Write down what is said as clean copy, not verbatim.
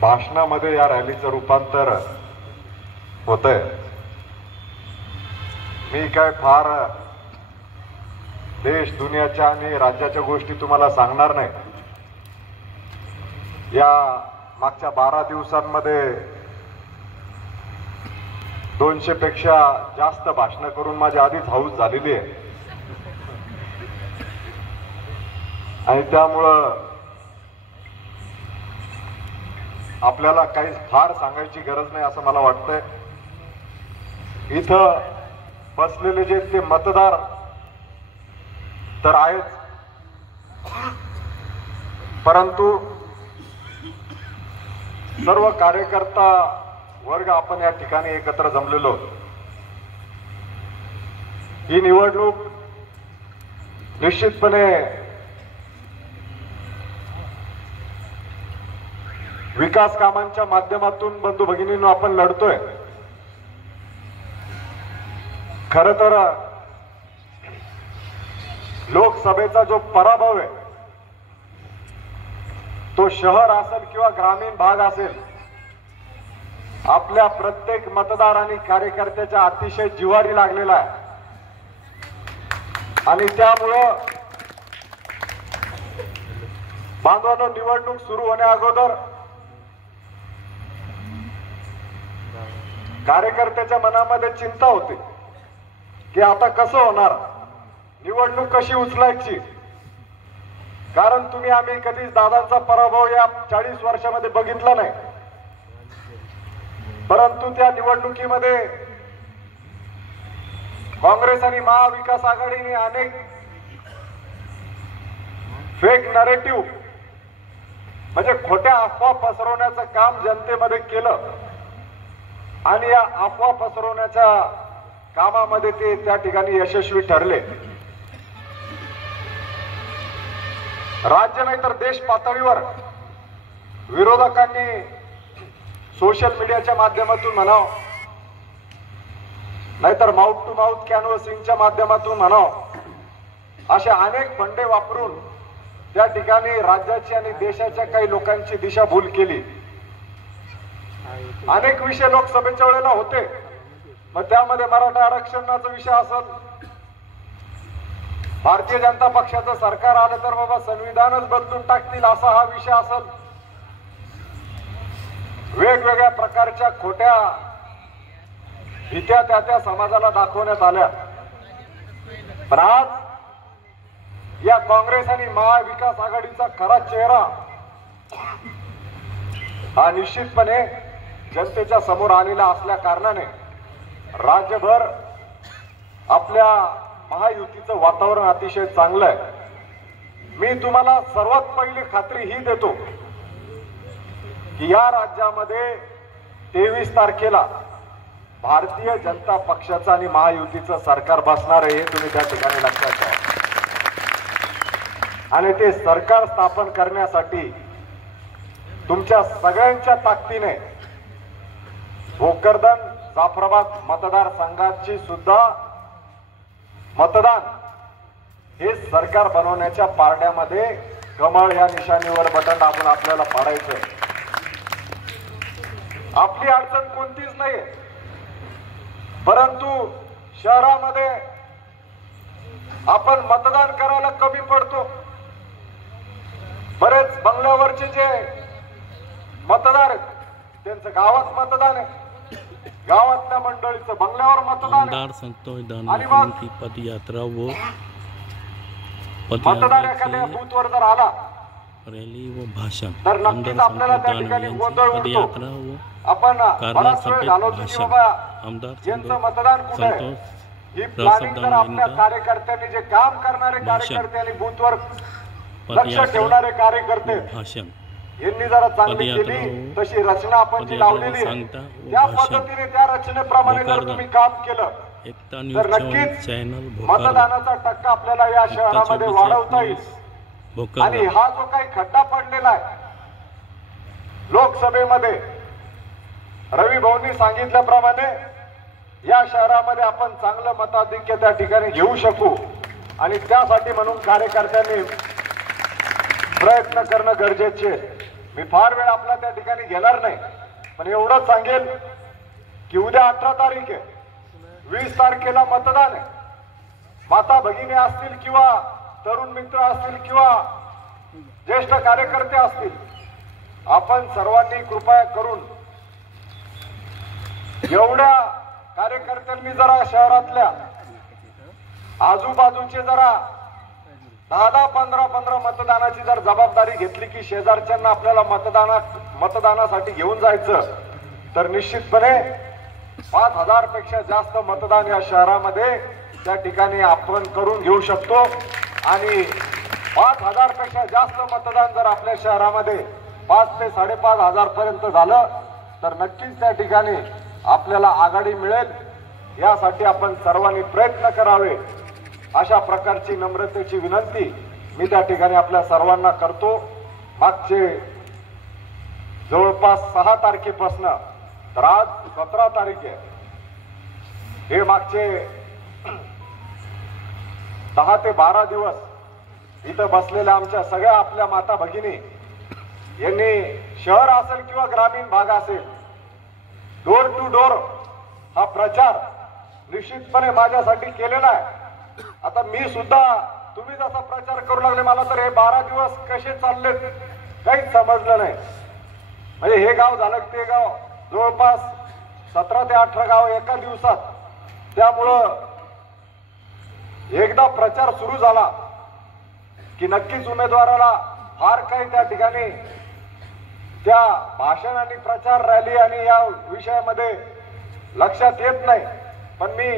भाषणामध्ये या रॅलीचं रूपांतर होतंय। मी काय फार देश दुनियाच्या आणि राज्याच्या गोष्टी तुम्हाला सांगणार नाही। या मागच्या 12 दिवसांमध्ये 200 पेक्षा जास्त भाषण करून माझी आधीच हौस झालेली आहे आणि त्यामुळं आपल्याला काही फार सांगायची गरज नाही असं मला वाटतंय। इथं बसलेले जे ते मतदार तर आहेच, परंतु सर्व कार्यकर्ता वर्ग आपण या ठिकाणी एकत्र जमलेलो। ही निवडणूक निश्चितपणे विकास कामांच्या माध्यमातून बंधू भगिनींनो आपण लढतोय। खरं तर लोकसभेचा जो पराभव आहे तो शहर असेल किंवा ग्रामीण भाग असेल, आपल्या प्रत्येक मतदार आणि कार्यकर्त्याच्या अतिशय जिव्हारी लागलेला आहे आणि त्यामुळं बांधवांनो, निवडणूक सुरू होण्या अगोदर कार्यकर्त्याच्या मनामध्ये चिंता होती की आता कसं होणार, निवडणूक कशी उचलायची। कारण तुम्ही आम्ही कधीच दादांचा पराभव या 40 वर्षामध्ये बघितला नाही, परंतु त्या निवडणुकीमध्ये काँग्रेस आणि महाविकास आघाडीने अनेक फेक नरेटिव्ह म्हणजे खोट्या अफवा पसरवण्याचं काम जनतेमध्ये केलं आणि या अफवा पसरवण्याच्या कामामध्ये ते त्या ठिकाणी यशस्वी ठरले। राज्य नाही तर देश पातळीवर विरोधकांनी सोशल मीडियाच्या माध्यमातून म्हणाव, नाहीतर माउथ टू माउथ कॅनव्हसिंगच्या माध्यमातून म्हणाव, असे अनेक फंडे वापरून त्या ठिकाणी राज्याची आणि देशाच्या काही लोकांची दिशाभूल केली। अनेक विषय लोकसभेच्या वेळेला होते, मग त्यामध्ये मराठा आरक्षणाचा विषय असेल, भारतीय जनता पक्षाचं सरकार आलं तर बाबा संविधानच बदलून टाकतील असा हा विषय असेल, वेगवेगळ्या प्रकारच्या खोट्या भीत्या त्या समाजाला दाखवण्यात आल्या। पण आज या काँग्रेस आणि महाविकास आघाडीचा खरा चेहरा हा निश्चितपणे जनतेच्या समोर आलेला असल्या कारणाने राज्यभर आपल्या महायुतीचं वातावरण अतिशय चांगलं आहे। मी तुम्हाला सर्वात पहिली खात्री ही देतो की या राज्यामध्ये 23 तारखेला भारतीय जनता पक्षाचं आणि महायुतीचं सरकार बसणार आहे, हे तुम्ही त्या ठिकाणी लक्षात ठेवा। आणि ते सरकार स्थापन करण्यासाठी तुमच्या सगळ्यांच्या ताकदीने भोकरदन जाफराबाद मतदारसंघाची सुद्धा मतदान हे सरकार बनवण्याच्या पारड्यामध्ये कमळ या निशाणीवर बटन दाबून आपल्याला पाडायचं। आपली अडचण कोणतीच नाही, परंतु शहरामध्ये आपण मतदान करायला कमी पडतो। बरेच बंगल्यावरचे जे मतदार आहेत त्यांचं गावात मतदान आहे, गावातल्या मंडळीचं बंगल्यावर मतदान आहे आणि मग पदयात्रा व मतदार एखाद्या बूथवर जर आला रैली व भाषण तर नक्कीच आपल्याला त्या ठिकाणी गोंधळ उडतो। आपण बराच वेळ घालवतो की बाबा यांचं मतदान कुठे आहे, ही प्लॅनिंग जर आपल्या कार्यकर्त्यांनी जे काम करणारे कार्यकर्ते आणि बूथवर लक्ष ठेवणारे कार्यकर्ते यांनी जरा चांगली केली, तशी रचना आपण जी लावलेली आहे त्या पद्धतीने त्या रचनेप्रमाणे जर तुम्ही काम केलं तर नक्कीच मतदानाचा टक्का आपल्याला या शहरामध्ये वाढवता येईल। आणि हा जो काही खड्डा पडलेला आहे लोकसभेमध्ये, रवी भाऊंनी सांगितल्याप्रमाणे या शहरामध्ये आपण चांगलं मताधिक्य त्या ठिकाणी घेऊ शकू आणि त्यासाठी म्हणून कार्यकर्त्यांनी प्रयत्न करणं गरजेचे आहे. मी फार वेळ आपला त्या ठिकाणी घेणार नाही, पण एवढंच सांगेल की उद्या 18 तारीख आहे, 20 तारखेला मतदान आहे. माता भगिनी असतील किंवा तरुण मित्र असतील किंवा ज्येष्ठ कार्यकर्ते असतील, आपण सर्वांनी कृपया करून एवढ्या कार्यकर्त्यांनी जरा शहरातल्या आजूबाजूचे जरा 10-10, 15-15 मतदानाची जर जबाबदारी घेतली की शेजारच्यांना आपल्याला मतदानासाठी घेऊन जायचं, तर निश्चितपणे 5,000 पेक्षा जास्त मतदान या शहरामध्ये त्या ठिकाणी आपण करून घेऊ शकतो. आणि 5,000 पेक्षा जास्त मतदान जर आपल्या शहरामध्ये 5 ते 5,500 पर्यंत झालं तर नक्कीच त्या ठिकाणी आपल्याला आघाडी मिळेल. यासाठी आपण सर्वांनी प्रयत्न करावे, अशा प्रकारची नम्रतेची विनंती मी त्या ठिकाणी आपल्या सर्वांना करतो. मागचे जवळपास 6 तारखेपासून तर आज 17 तारीख आहे, हे मागचे 10 ते 12 दिवस इथं बसलेल्या आमच्या सगळ्या आपल्या माता भगिनी यांनी शहर असेल किंवा ग्रामीण भाग असेल, डोर टू डोर हा प्रचार निश्चितपणे माझ्यासाठी केलेला आहे. आता मी सुद्धा तुम्ही जसा प्रचार करू लागले, मला तर हे 12 दिवस कसे चालले काहीच समजलं नाही. म्हणजे हे गाव झालं ते गाव, जवळपास 17 ते 18 गाव एका दिवसात. त्यामुळं एकदा प्रचार सुरू झाला की नक्कीच उमेदवाराला फार काही त्या ठिकाणी त्या भाषण आणि प्रचार रॅली आणि या विषयामध्ये लक्षात येत नाही. पण मी